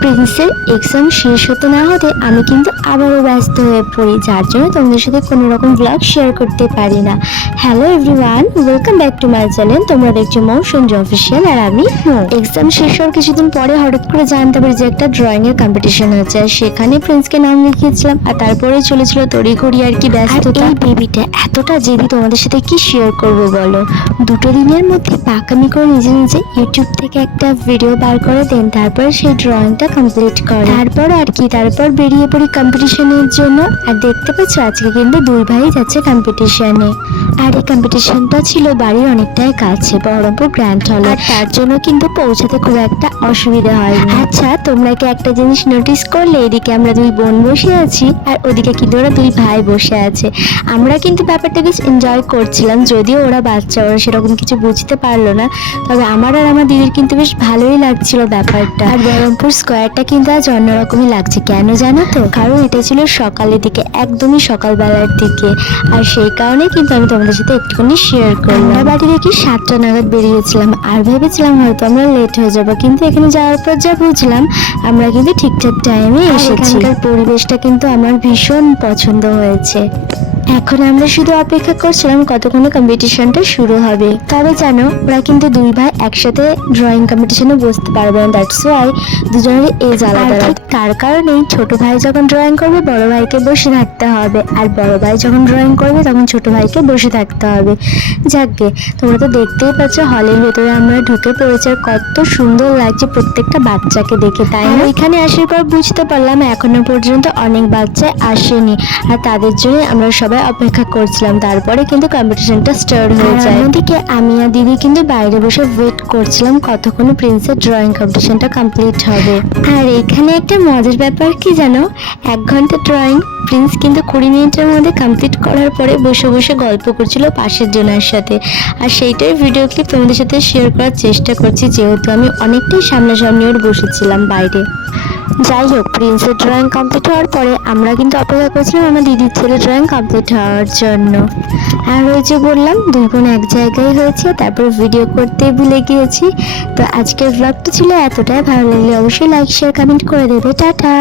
প্রিন্সের exam শেষ হতে না হতে আমি কিন্তু আবারও ব্যস্ত হয়ে পড়ি যার জন্য তোমাদের সাথে কোনো রকম ব্লগ শেয়ার করতে পারি না। Hello everyone welcome back to my channel তোমরা দেখছ মৌসুঞ্জ অফিসিয়াল আর আমি এক্সাম শেষ হওয়ার কিছুদিন পরে হঠাৎ করে জানতে পারি যে একটা ড্রয়িং এর কম্পিটিশন হচ্ছে। আর সেখানে প্রিন্সকে নাম লিখিয়েছিলাম আর তারপরে চলেছিল তড়িঘড়ি আর কি ব্যস্ততা। এই বেবিটা এতটা জেদি তোমাদের সাথে কি শেয়ার করব বলো? দুটো দিনের মধ্যে পাকামি করে নিজে নিজে ইউটিউব থেকে একটা ভিডিও বার করে দেন তারপরে সেই ড্রয়িংটা কমপ্লিট করে। তারপর আর কি তারপর বেরিয়ে পড়ি কম্পিটিশনের জন্য। আর দেখতে পাচ্ছ আজকে কিন্তু দুই ভাই যাচ্ছে কম্পিটিশনে আর এই কম্পিটিশনটা ছিল বাড়ির অনেকটাই কাছে বহরমপুর গ্র্যান্ড হল আর তার জন্য কিন্তু পৌঁছাতে খুব একটা অসুবিধা হয়নি। আচ্ছা তোমরা কি একটা জিনিস নোটিস করলে? এদিকে আমরা দুই বোন বসে আছি আর ওদিকে কিন্তু ওরা দুই ভাই বসে আছে। আমরা কিন্তু ব্যাপারটা বেশ এনজয় করছিলাম যদিও ওরা বাচ্চা ওরা সেরকম কিছু বুঝতে পারল না। তবে আমার আর আমার দিদির কিন্তু বেশ ভালোই লাগছিল ব্যাপারটা। আর বহরমপুর স্কোয়ারটা কিন্তু আজ অন্যরকমই লাগছে। কেন জানো তো? কারণ এটা ছিল সকালের দিকে একদমই সকালবেলার দিকে। আর সেই কারণে কিন্তু আমি তোমাদের সাথে একটুখানি শেয়ার করলাম। আমরা বাড়ি থেকে সাতটা নাগাদ বেরিয়েছিলাম আর ভেবেছিলাম হয়তো আমরা লেট হয়ে যাব। কিন্তু এখানে যাওয়ার পর যা বুঝলাম আমরা কিন্তু ঠিকঠাক টাইমে এসেছি। পরিবেশটা কিন্তু আমার ভীষণ পছন্দ হয়েছে। এখন আমরা শুধু অপেক্ষা করছিলাম কতক্ষণে কম্পিটিশনটা শুরু হবে। তবে জানো ওরা কিন্তু দুই ভাই একসাথে ড্রয়িং কম্পিটিশনে বসতে পারবে না দ্যাটস ওয়াই দুজনের এজ আলাদা। তার কারণেই ছোট ভাই যখন ড্রয়িং করবে বড় ভাইকে বসে থাকতে হবে। আর বড় ভাই যখন ড্রয়িং করবে তখন ছোট ভাইকে বসে থাকতে হবে। যাকগে তোমরা তো দেখতেই পাচ্ছ হলের ভেতরে আমরা ঢুকে পড়েছি আর কত সুন্দর লাগছে প্রত্যেকটা বাচ্চাকে দেখে তাই না? এখানে আসার পর বুঝতে পারলাম এখনও পর্যন্ত অনেক বাচ্চা আসেনি। আর তাদের জন্য আমরা সবাই অপেক্ষা করছিলাম তারপরে কিন্তু কম্পিটিশনটা স্টার্ট হয়ে যায়। অন্যদিকে আমি আর দিদি কিন্তু বাইরে বসে ওয়েট করছিলাম কতক্ষণে প্রিন্সের ড্রয়িং কম্পিটিশনটা কমপ্লিট হবে। আর এখানে একটা মজার ব্যাপার কি জানো? এক ঘণ্টা ড্রয়িং প্রিন্স কিন্তু কুড়ি মিনিটের মধ্যে কমপ্লিট করার পরে বসে বসে গল্প করছিল পাশের জনের সাথে। আর সেইটাই ভিডিও ক্লিপ তোমাদের সাথে শেয়ার করার চেষ্টা করছি, যেহেতু আমি অনেকটাই সামনাসামনি ওর বসেছিলাম বাইরে। যাই হোক, প্রিন্সের ড্রয়িং কমপ্লিট হওয়ার পরে আমরা কিন্তু অপেক্ষা করছিলাম আমার দিদির ছেলে ড্রয়িং কমপ্লিট হওয়ার জন্য। আর ওই যে বললাম, দুই বোন এক জায়গায় হয়েছে, তারপর ভিডিও করতে ভুলে গিয়েছি। তো আজকের ব্লগটা ছিল এতটাই। ভালো লাগলে অবশ্যই লাইক শেয়ার কমেন্ট করে দেবে। টাটা!